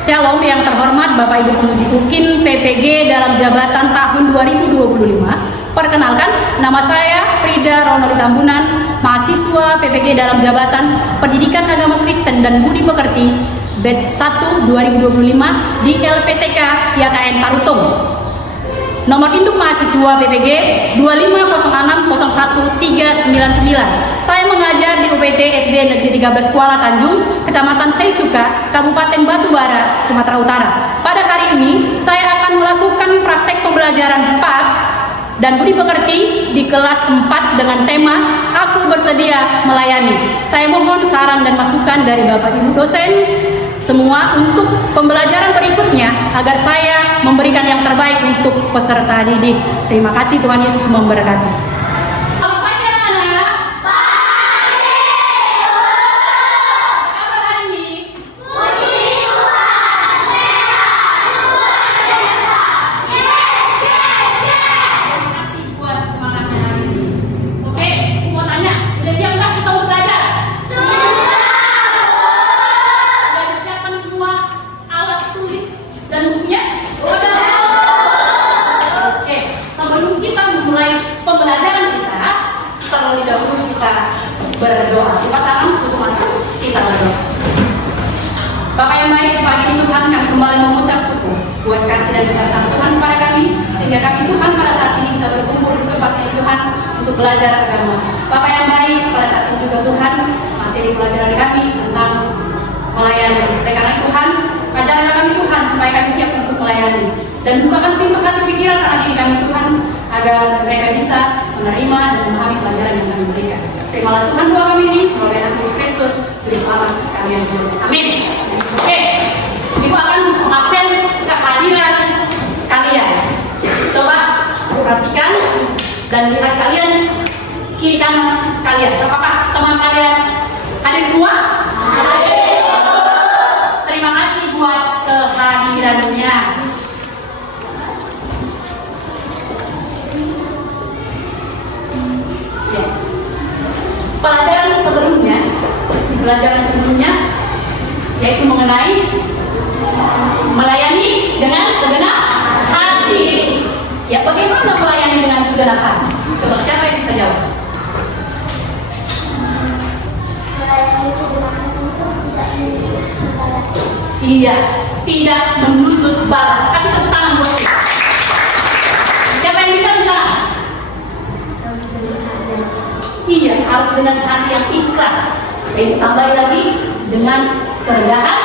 Shalom yang terhormat Bapak Ibu Pemuji UKIN PPG dalam jabatan tahun 2025. Perkenalkan, nama saya Frida Ronoli Tambunan, mahasiswa PPG dalam jabatan Pendidikan Agama Kristen dan Budi Pekerti, batch 1 2025 di LPTK YKN Tarutung. Nomor induk mahasiswa PPG 250601399. Saya mengajar di UPT SD Negeri 13 Kuala Tanjung, Kecamatan Seisuka, Kabupaten Batubara, Sumatera Utara. Pada hari ini, saya akan melakukan praktek pembelajaran PAK dan Budi Pekerti di kelas 4 dengan tema Aku Bersedia Melayani. Saya mohon saran dan masukan dari Bapak Ibu dosen semua untuk pembelajaran berikutnya agar saya memberikan yang terbaik untuk peserta didik. Terima kasih, Tuhan Yesus memberkati. Berdoa, kita tangan untuk kita berdoa. Bapak yang baik, pagi ini Tuhan kami kembali mengucap syukur buat kasih dan berkat Tuhan kepada kami, sehingga kami Tuhan pada saat ini bisa berkumpul di tempat ini Tuhan untuk belajar agama. Bapak yang baik, pada saat ini juga Tuhan materi pelajaran kami tentang melayani. Oleh karena Tuhan, ajarkan kami Tuhan supaya kami siap untuk melayani dan bukakan pintu hati pikiran anak didik kami Tuhan agar mereka bisa menerima dan memahami pelajaran yang kami berikan. Terimalah Tuhan doa kami ini melalui anak Yesus Kristus, Juru Selamat kami yang terhormat. Amin. Oke, Ibu akan mengabsen kehadiran kalian. Coba perhatikan dan lihat kalian kiri kanan kalian. Apakah teman kalian hadir semua? Hadir. Terima kasih buat kehadirannya. Pelajaran sebelumnya yaitu mengenai melayani dengan segenap hati. Ya, bagaimana melayani dengan segenap hati? Coba siapa yang bisa jawab? Melayani segenap hati itu tidak menuntut balas. Iya, tidak menuntut balas. Kasih tepuk tangan buat saya. Siapa yang bisa bilang? Iya, harus dengan hati yang ikhlas. Yang ditambah lagi dengan kerendahan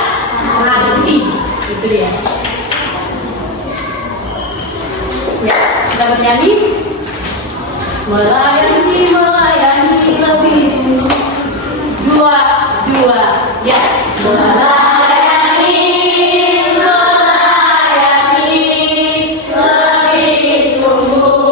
hati. Itu dia. Ya, kita bernyanyi. Melayani, melayani lebih sungguh. Dua, ya. Melayani, melayani lebih sungguh.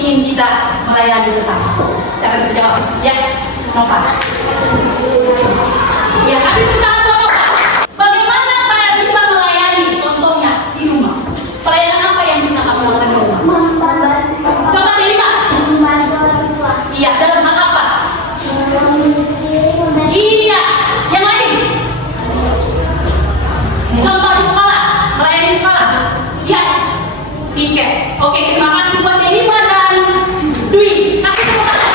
Ingin kita melayani sesama. Siapa bisa jawab? Ya, Nova. Ya, kasih tepuk tangan buat Nova. Bagaimana saya bisa melayani? Contohnya di rumah. Pelayanan apa yang bisa kamu lakukan di rumah? Coba dilihat. Iya, dalam hal apa? Iya, yang lain. Contoh di sekolah, melayani di sekolah. Iya, tiket. Oke, terima kasih buat Elima dan Dwi. Kasih tepuk tangan.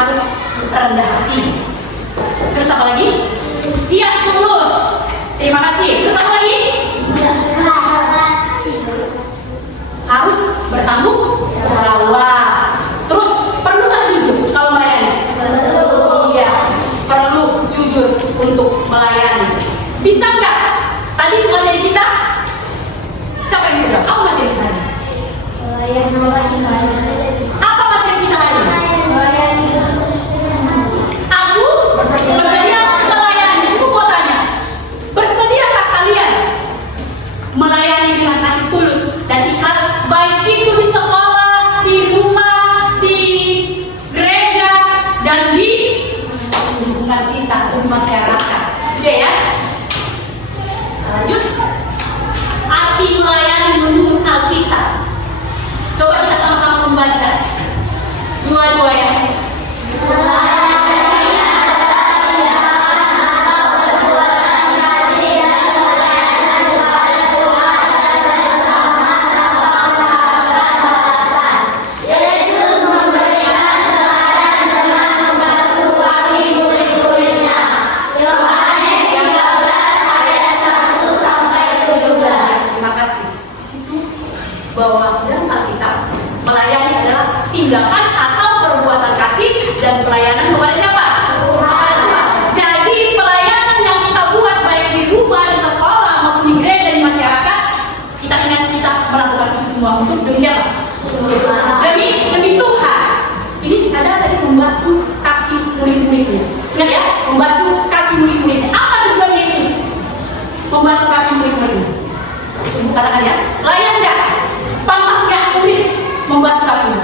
harus rendah hati. Terus apa lagi? Dia tulus. Terima kasih. Terus apa lagi? Harus bertanggung jawab. Terus perlu nggak jujur kalau melayani? Iya, perlu jujur untuk melayani. Bisa nggak? Tadi materi kita siapa yang sudah? Apa materi kita? Apa materi kita hari? Aku bersedia melayani. Ibu mau tanya, bersediakah kalian melayani dengan hati tulus dan ikhlas, baik itu di sekolah, di rumah, di gereja, dan di lingkungan kita, di masyarakat? Oke ya? Lanjut. Arti melayani menurut Alkitab. Coba kita sama-sama membaca dua-duanya. Terima kasih. Di situ bahwa dalam Alkitab melayani adalah tindakan atau perbuatan kasih dan pelayanan kepada siapa? Jadi pelayanan yang kita buat baik di rumah, di sekolah maupun di gereja, di masyarakat, kita ingat kita melakukan itu semua untuk demi siapa? Demi Tuhan. Ini ada tadi membasuh kaki murid-muridnya. Ingat ya, membasuh kaki murid-muridnya. Apa tujuan Yesus membasuh kaki murid-muridnya? Ibu katakan ya, layan nggak? Pantas nggak murid membasuh kakimu?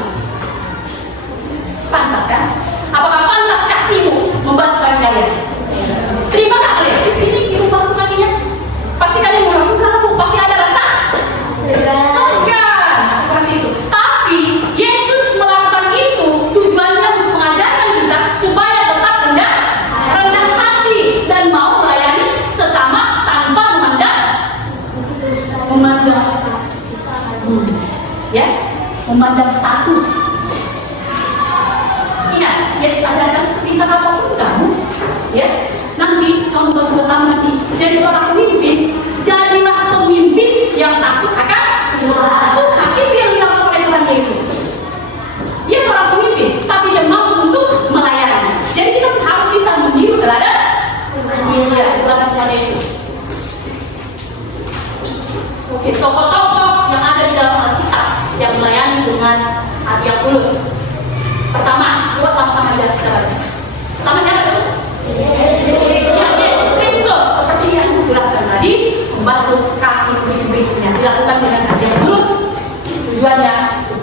Pantas kan? Apakah pantas kakimu membasuh kaki kalian? Terima nggak kalian? Di sini ibu basuh kakinya, pasti kalian meragukan, pasti ada rasa segan seperti itu. Tapi Yesus melakukan itu tujuannya untuk mengajarkan kita supaya tetap rendah hati dan mau melayani sesama tanpa memandang status. Ingat, Yesus ajarkan sepintar apapun kamu, ya. Nanti contoh buat kamu nanti jadi seorang pemimpin, jadilah pemimpin yang takut akan Tuhan. Itu yang dilakukan oleh Tuhan Yesus. Dia seorang pemimpin, tapi dia mampu untuk melayani. Jadi kita harus bisa meniru teladan Tuhan Yesus. Oke, tokoh-tokoh yang ada di dalam Alkitab yang melayani dengan hati yang tulus. Pertama, coba sama-sama lihat caranya. Sama siapa itu? Yesus Kristus. Seperti yang dijelaskan tadi, membasuh kaki murid-muridnya dilakukan dengan hati yang tulus. Tujuannya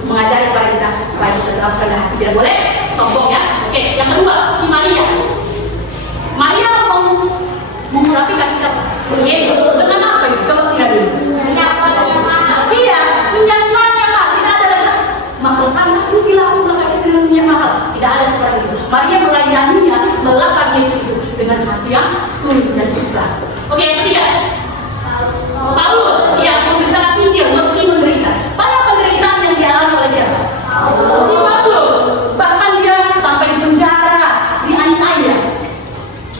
mengajari kepada kita supaya kita dalam keadaan hati, tidak boleh sombong ya. Oke, yang kedua, si Maria. Maria mau mengurapi kaki siapa? Yesus. Dengan apa itu? Coba lihat dulu. Iya, minyak yang mahal. Tidak ada lagi makhluk anak lu gila, aku nggak kasih dengan minyak mahal. Tidak ada seperti itu. Maria melayaninya melangkah Yesus itu dengan hati yang tulus dan ikhlas. Oke, yang ketiga, Paulus yang memberitakan Injil meski menderita. Banyak penderitaan yang dialami oleh siapa? Si Paulus. Bahkan dia sampai di penjara, dianiaya.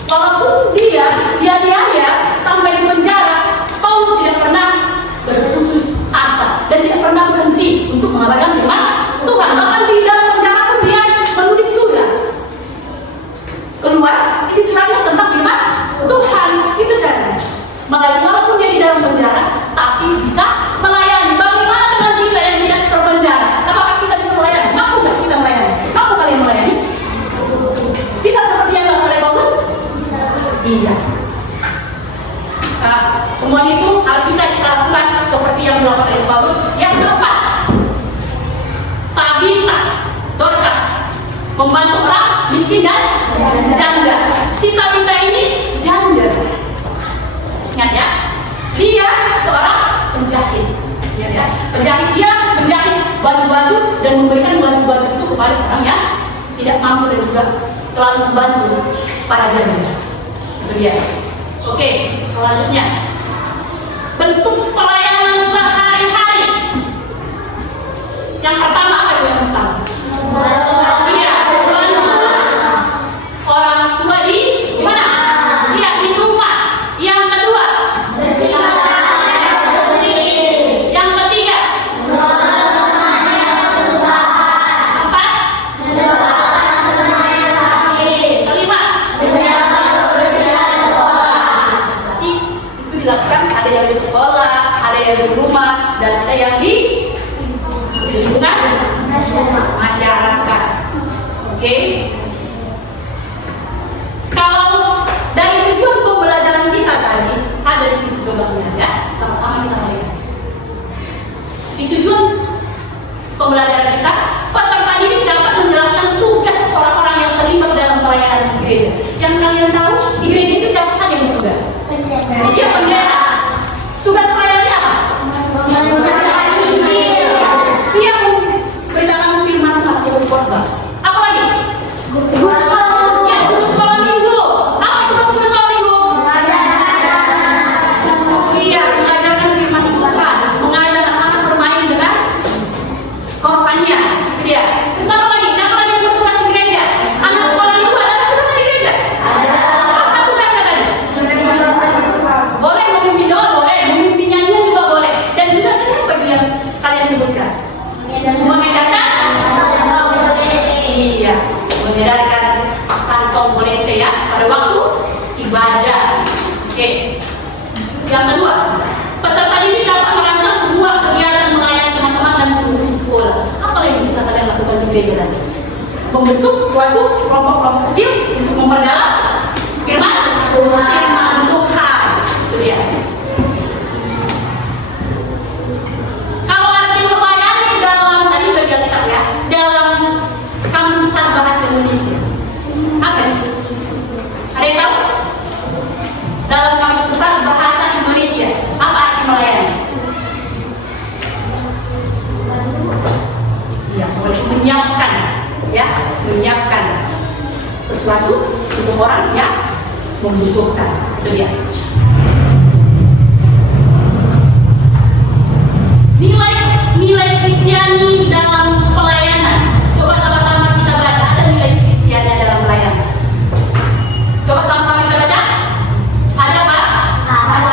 Walaupun dia sampai di penjara, Paulus tidak pernah berputus asa dan tidak pernah berhenti untuk mengabarkan firman Tuhan. Bahkan di dalam penjara pun dia menulis surat. Keluar isi suratnya tentang firman Tuhan. Itu caranya. Makanya walaupun dia di dalam penjara, tapi bisa melayani. Bagaimana dengan kita yang tidak terpenjara? Apakah kita bisa melayani? Mampu nggak kita melayani? Mampu kalian melayani? Bisa seperti yang dilakukan oleh Paulus? Iya. Nah, semuanya itu harus bisa kita lakukan seperti yang dilakukan oleh Paulus. Yang keempat, Tabita, Dorcas, membantu orang miskin dan janda. Si Tabita ini janda. Ingat ya, dia seorang penjahit. Ya. Penjahit, dia menjahit baju-baju dan memberikan baju-baju itu kepada orang yang tidak mampu dan juga selalu membantu para janda. Itu dia. Oke, selanjutnya bentuk pelayanan sehari-hari. Yang pertama apa itu yang pertama? Iya, bantu yang kalian tahu di gereja itu siapa saja yang bertugas? Dia pendeta. Tugas pelayannya apa? Dia memberitakan firman Tuhan atau khotbah. Apa lagi? Ya, guru sekolah minggu. Apa tugas guru sekolah minggu? Iya, mengajarkan firman Tuhan, mengajar anak-anak bermain dengan korbannya. Iya. Terus apa lagi? Siapa lagi yang bertugas di gereja? Anak sekolah minggu ada tugas di gereja? Apa tugasnya tadi? Boleh memimpin doa, boleh memimpin nyanyian juga boleh. Dan juga ini apa itu yang kalian sebutkan? Mengedarkan? Iya, mengedarkan kantong bolete ya pada waktu ibadah. Oke. Yang kedua, peserta didik dapat merancang sebuah kegiatan melayani teman-teman dan guru di sekolah. Apa yang bisa kalian lakukan di gereja nanti? Membentuk suatu kelompok-kelompok kecil untuk memperdalam firman Tuhan. Itu dia. Kalau arti melayani dalam tadi bagian kita ya, dalam Kamus Besar Bahasa Indonesia. Apa sih? Ada yang tahu? Dalam Kamus Besar Bahasa Indonesia, apa arti melayani? Iya, menyiapkan, ya, menyiapkan sesuatu untuk orang yang membutuhkan. Itu dia. Nilai Kristiani dalam pelayanan. Coba sama-sama kita baca, ada nilai Kristiani dalam pelayanan. Coba sama-sama kita baca. Ada apa?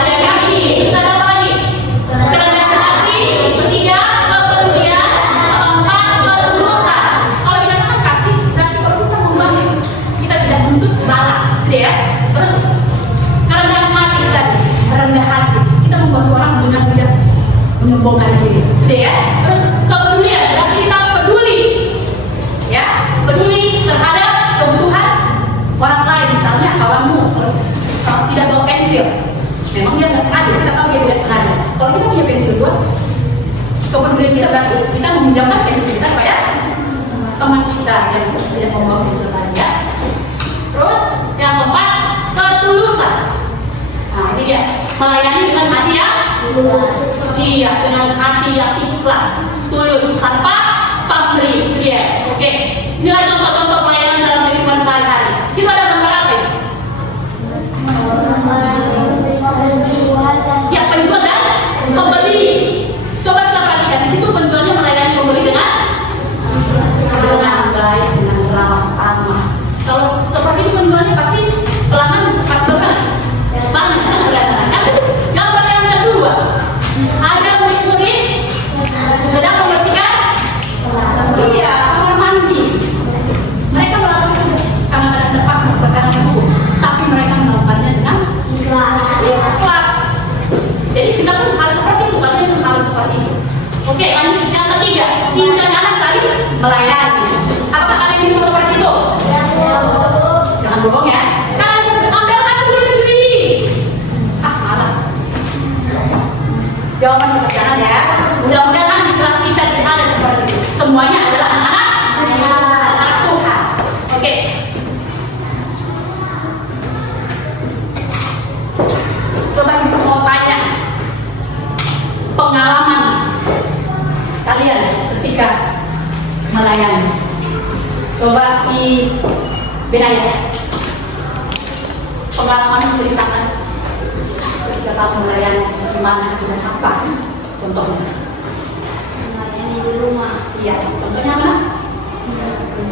Ada kasih. Terus ada apa lagi? Kerendahan hati. Ketiga, kepedulian. Keempat, ketulusan. Kalau kita katakan kasih, berarti kalau kita membantu, kita tidak menuntut balas, gitu ya. Terus kerendahan hati tadi, rendah hati. Kita membantu orang dengan tidak menyombongkan diri, gitu ya. Terus kepedulian, berarti kita peduli, ya, peduli terhadap kebutuhan orang lain. Misalnya kawanmu kalau tidak bawa pensil, memang dia nggak sengaja, kita tahu dia tidak sengaja. Kalau kita punya pensil buat, kepedulian kita berarti kita meminjamkan pensil kita kepada teman kita yang membawa pensil tadi, ya. Terus yang keempat, ketulusan. Nah ini dia, melayani dengan hati yang iya, dengan hati yang ikhlas, tulus, tanpa pamrih. Iya, oke. Inilah contoh-contoh pelayanan dalam kehidupan sehari-hari. Situ ada gambar apa? Ya, penjual dan pembeli. Coba kita perhatikan di situ penjualnya melayani pembeli dengan baik, dengan ramah tamah. Kalau seperti itu penjualnya pasti pelanggan pasti banyak kan berdatangan. Gambar yang kedua, ada murid-murid sedang membersihkan kamar mandi. Mereka melakukan kadang-kadang terpaksa karena itu, tapi mereka melakukannya dengan ikhlas. Jadi kita pun harus seperti itu, kalian pun harus seperti itu. Oke, lanjut yang ketiga, tinggal anak saling melayani. Apakah kalian juga seperti itu? Jangan bohong ya. Kalian seperti ambilkan tujuh ini. Malas. Jawaban seperti jangan ya. Mudah-mudahan di kelas kita tidak ada seperti itu. Semuanya adalah anak Tuhan. Oke. Coba ibu mau tanya pengalaman kalian ketika melayani. Coba si Benaya pengalaman ceritakan ketika kamu melayani gimana dan apa contohnya? Melayani di rumah. Iya, contohnya mana?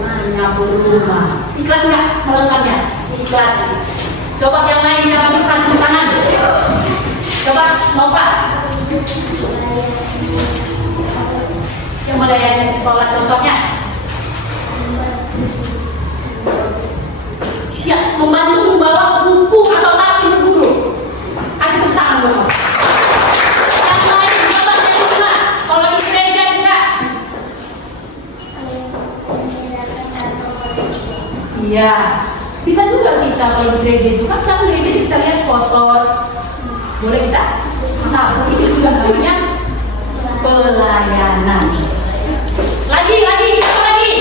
Menyapu rumah. Ikhlas nggak melakukannya? Ikhlas. Coba yang lain siapa bisa angkat tangan? Coba mau Pak? Yang melayani di sekolah contohnya? Ya, membantu membawa buku atau tas ibu guru. Kasih tepuk tangan dulu. Yang lain coba di rumah. Kalau di gereja juga. Iya, bisa juga kita kalau di gereja itu kan gereja kita lihat kotor, boleh kita sapu, itu juga namanya pelayanan. Lagi, siapa lagi?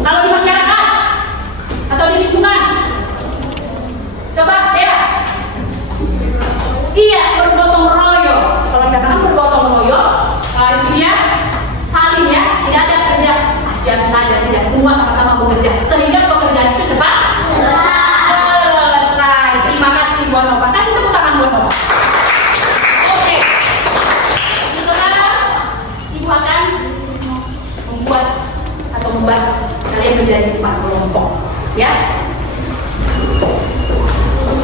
Kalau di masyarakat atau di lingkungan, Iya, bergotong royong. Kalau dikatakan bergotong royong, itu dia saling ya, tidak ada kerja siapa saja, tidak, semua sama-sama bekerja sehingga pekerjaan itu cepat selesai. Terima kasih buat Bapak, kasih tepuk tangan buat Bapak. Oke, sekarang Ibu akan membuat atau membantu kalian menjadi 4 kelompok ya,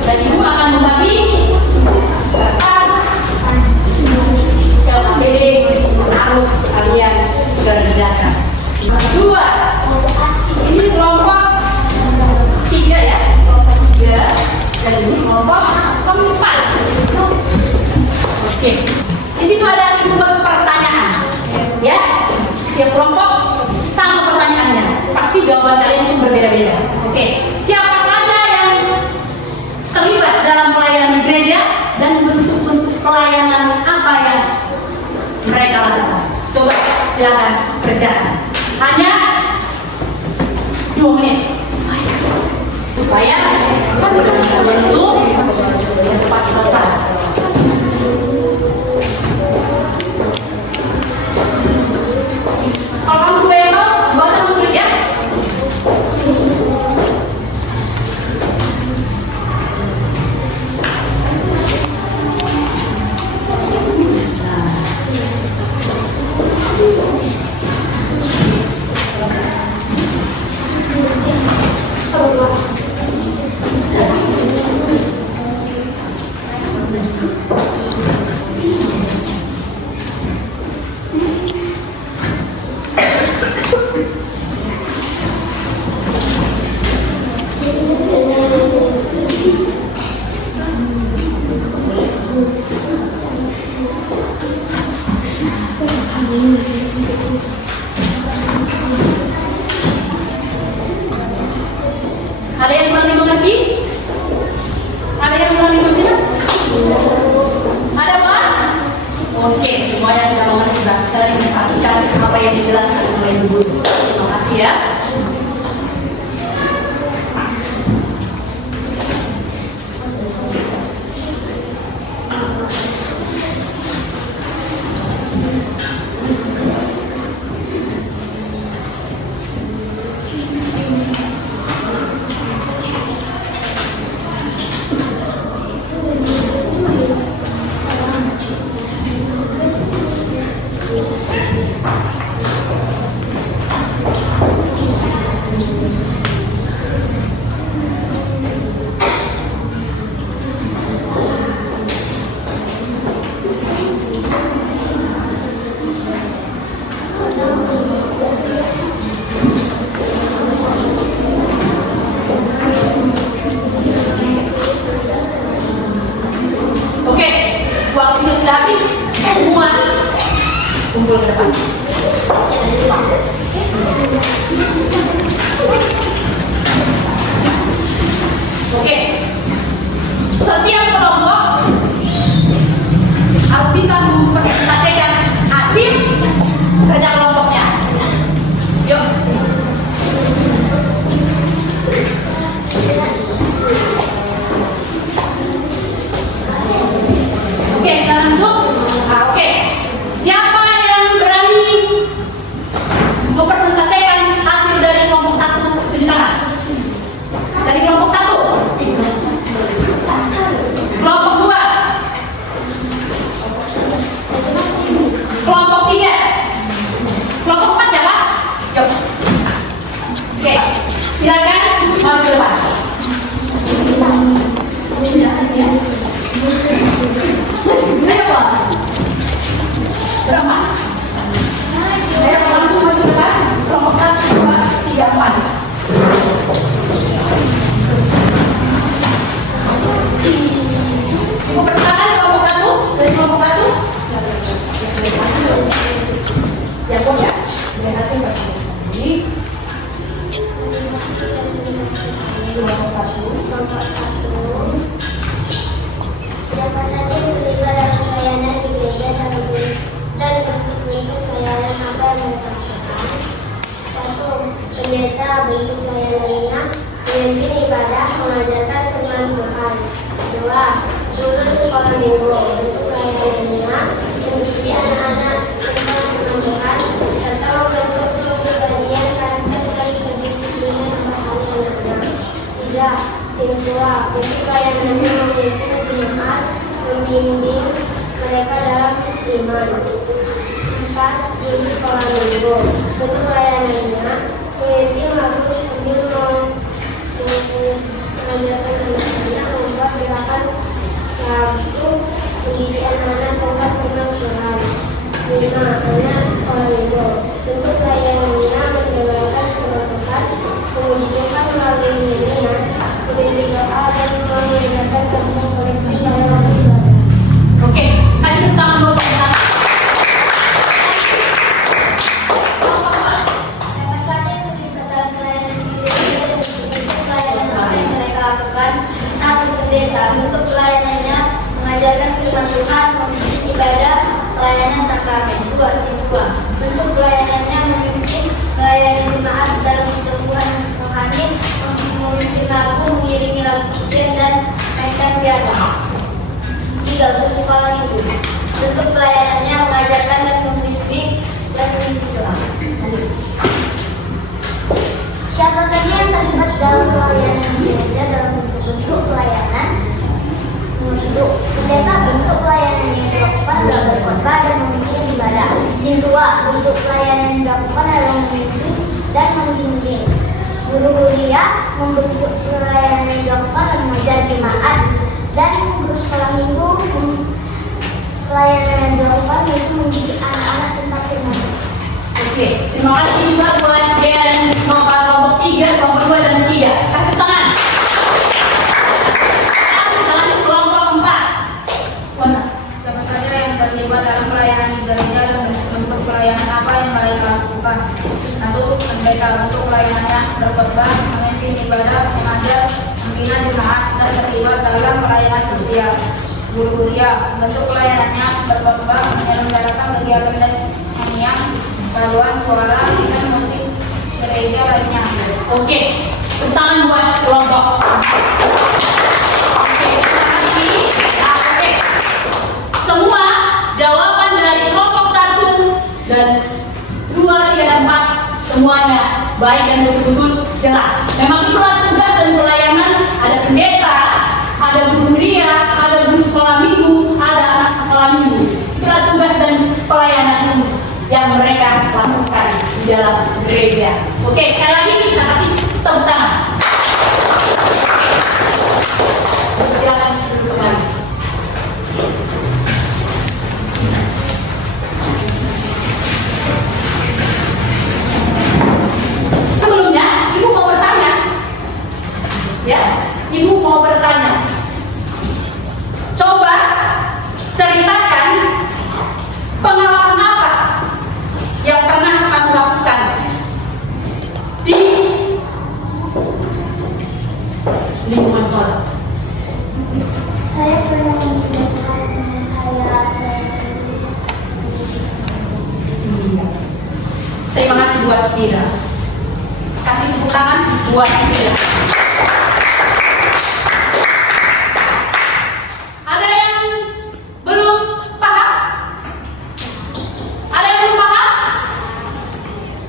dan Ibu akan membagi kertas yang harus kalian kerjakan. Kedua, ini kelompok 3 ya, 3, dan ini kelompok 4. Oke, di situ ada Ibu buat pertanyaan ya, setiap kelompok sama pertanyaannya, pasti jawaban kalian itu berbeda-beda. Oke, siapa saja yang terlibat dalam pelayanan gereja dan bentuk-bentuk pelayanan apa yang mereka lakukan? Coba silakan kerjakan. Hanya 2 menit supaya kalian itu cepat selesai. Kalau kamu juga yang mau, baca tulis ya. Ada yang kurang dimengerti? Ada yang kurang dimengerti? Ada Mas? Oke, semuanya sudah mengerti. Kita lagi memperhatikan apa yang dijelaskan oleh Ibu. Terima kasih ya. kumpul ke depan. Oke, setiap kelompok harus bisa mempresentasikan hasil kerja kelompoknya. Yuk, sini. Oke, sekarang duduk. Nah, oke. Siapa yang berani mempresentasikan hasil dari kelompok 1 tunjuk tangan? Dari kelompok 1. Kelompok 2. Kelompok 3. Kelompok 4 siapa? Yuk. Oke, silakan maju ke depan. Ayo, Pak. Berapa? Ayo, langsung maju ke depan. Kelompok 1, 2, 3, 4. Mempersilakan kelompok 1 dari kelompok 1. Ya, Pak, ya. Terima kasih, Pak. Jadi, kelompok 1. Siapa saja yang terlibat dalam pelayanan di gereja dan bentuk pelayanan apa yang mereka lakukan? 1. Pendeta, bentuk pelayanannya memimpin ibadah, mengajarkan firman Tuhan. 2. turun sekolah minggu. Bentuk pelayanannya mendidik anak-anak tentang kemanusiaan serta membentuk kepribadian, karakter dan kedisiplinan memahami anaknya. 3. Siswa. Bentuk pelayanannya memimpin jemaat, membimbing mereka dalam iman. 4. Guru sekolah minggu. Bentuk pelayanannya memimpin harus sambil mengajarkan anak-anak membuat gerakan lalu mendidik anak-anak tentang kemanusiaan. 5. Anak sekolah minggu. Bentuk pelayanannya menjalankan keberkahan, menunjukkan melalui dirinya, berdiri doa dan mengajarkan tentang kolektif dalam ibadah. Oke, kasih tepuk tangan buat kita. Siapa saja yang terlibat dalam pelayanan di gereja dan bentuk pelayanan apa yang mereka lakukan. 1. Pendeta. Bentuk pelayanannya mengajarkan firman Tuhan, memimpin ibadah, pelayanan sakramen. 2. Siswa. Bentuk pelayanannya memimpin pelayanan jemaat dalam keteguhan rohani, memimpin lagu, mengiringi lagu pujian dan mainkan piano. 3. Guru sekolah minggu. Bentuk pelayanannya mengajarkan dan membimbing doa. Siapa saja yang terlibat dalam pelayanan gereja dalam bentuk pelayanan? Untuk pendeta, bentuk pelayanan yang dilakukan adalah berkhotbah dan memimpin ibadah. 2. Bentuk pelayanan yang dilakukan adalah memimpin dan membimbing. Guru Huria, membentuk pelayanan yang dilakukan adalah mengajar jemaat. Dan guru sekolah minggu, pelayanan yang dilakukan yaitu mendidik anak-anak tentang firman. Oke, terima kasih juga buat yang kelompok 3, kelompok 2 dan 3. Kasih tangan. Kasih tangan ke kelompok 4. Siapa saja yang terlibat dalam pelayanan di gereja dan bentuk pelayanan apa yang mereka lakukan. 1. Pendeta. Bentuk pelayanannya berkhotbah, memimpin ibadah, mengajar, membina jemaat dan terlibat dalam pelayanan sosial. Guru Huria. Bentuk pelayanannya berkhotbah, menyelenggarakan kegiatan dan nyanyian, paduan suara dan musik gereja lainnya. Oke, tepuk tangan buat kelompok. Oke, terima kasih. Oke, semua jawaban dari kelompok 1 dan 2, 3, dan 4 semuanya baik dan betul-betul jelas. Memang itulah tugas dan pelayanan. Ada pendeta, ada guru huria, ada guru sekolah minggu, ada anak sekolah minggu. Itulah tugas dan pelayanan yang mereka lakukan di dalam gereja. Oke, sekali lagi kita kasih tepuk tangan. Silakan duduk kembali. Sebelumnya, Ibu mau bertanya. Ya, Ibu mau bertanya. Coba ceritakan pengalaman apa yang pernah kamu lakukan di lingkungan sekolah. Saya pernah mengajarkan saya menulis. Terima kasih buat Mira. Kasih tepuk tangan buat Mira. Ada yang belum paham? Ada yang belum paham?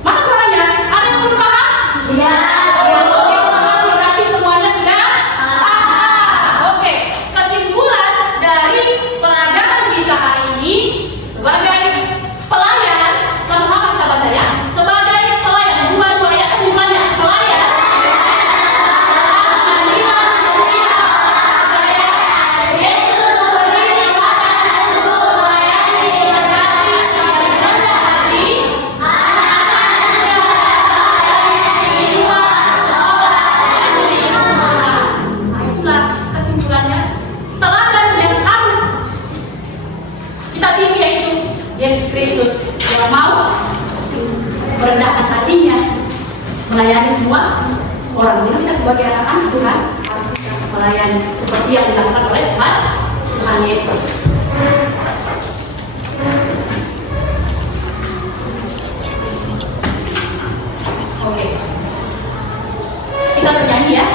Mana suaranya? Ada yang belum paham? Ya. Oke, terima kasih. Berarti semuanya sudah paham. Oke, kesimpulan dari pelajaran kita hari ini sebagai pelayan, sama-sama kita baca ya. Sebagai pelayan, dua-dua ya kesimpulannya. Pelayan. Nah, itulah kesimpulannya. Teladan yang harus kita pilih yaitu Yesus Kristus yang mau merendahkan hatinya, melayani semua orang. Jadi kita sebagai anak-anak Tuhan harus bisa melayani seperti yang dilakukan oleh Tuhan Yesus. Oke, kita bernyanyi ya.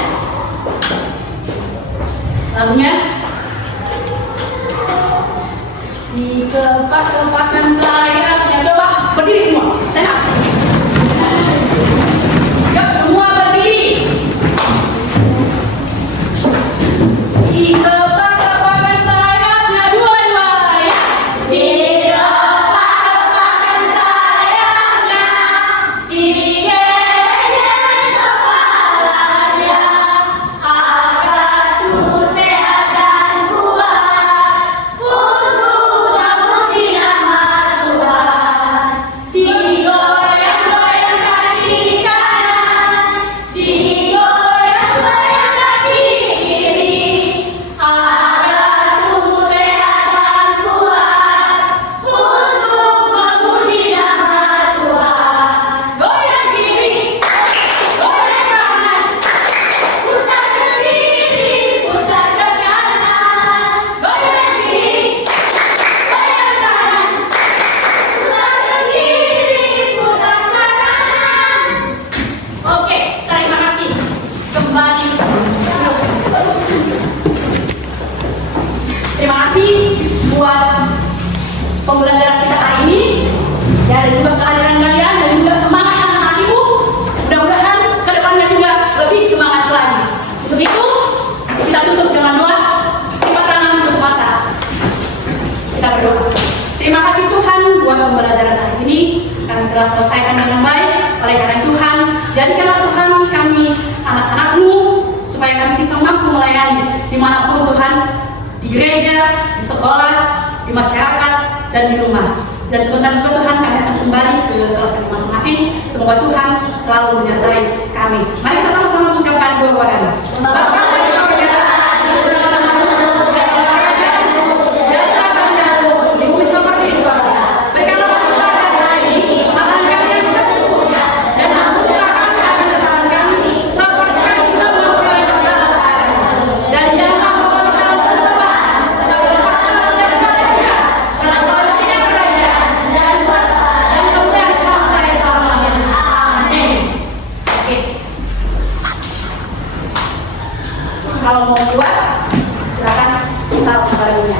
Lagunya kepakan sayapnya. Coba berdiri semua. Stand up. Yuk, semua berdiri. Kepakan sayapnya dua-dua. Dikepak-kepakkan sayapnya, digeleng kepalanya, agar tubuh sehat dan kuat, untuk memuji nama Tuhan. Digoyang-goyang kaki kanan, digoyang-goyang kaki kiri, agar tubuh sehat dan kuat, untuk memuji nama Tuhan. Goyang kiri, goyang kanan, putar ke kiri, putar ke kanan. Goyang kiri, goyang kanan, putar ke kiri, putar ke kanan. Oke, terima kasih. Kembali. Terima kasih buat pembelajaran kita hari ini. Ya, dan juga kehadiran kalian dan juga semangat anak-anak ibu. Mudah-mudahan ke depannya juga lebih semangat lagi. Untuk itu, kita tutup dengan doa. Lipat tangan tutup mata. Kita berdoa. Terima kasih Tuhan buat pembelajaran hari ini. Kami telah selesaikan dengan baik. Oleh karena Tuhan, jadikanlah Tuhan kami anak-anak-Mu supaya kami bisa mampu melayani dimanapun Tuhan, di gereja, di sekolah, di masyarakat, dan di rumah. Dan sebentar juga Tuhan kami akan kembali ke kelas kami masing-masing. Semoga Tuhan selalu menyertai kami. Mari kita sama-sama mengucapkan doa kami. Bapa di surga, bersama-sama dan kerajaan-Mu, jadilah kehendakmu di bumi seperti di surga. Berikanlah kepada kami hari ini makan kami yang secukupnya, dan ampunilah kami akan kesalahan kami, seperti kami juga mengampuni kesalahan kami. Dan janganlah membawa kami dalam pencobaan, tetapi lepaskanlah kami daripada yang jahat. Karena Engkau punya kerajaan dan kuasa dan kemuliaan sampai selamanya. Amin. Oke. Kalau mau buat, silakan bisa kembalinya.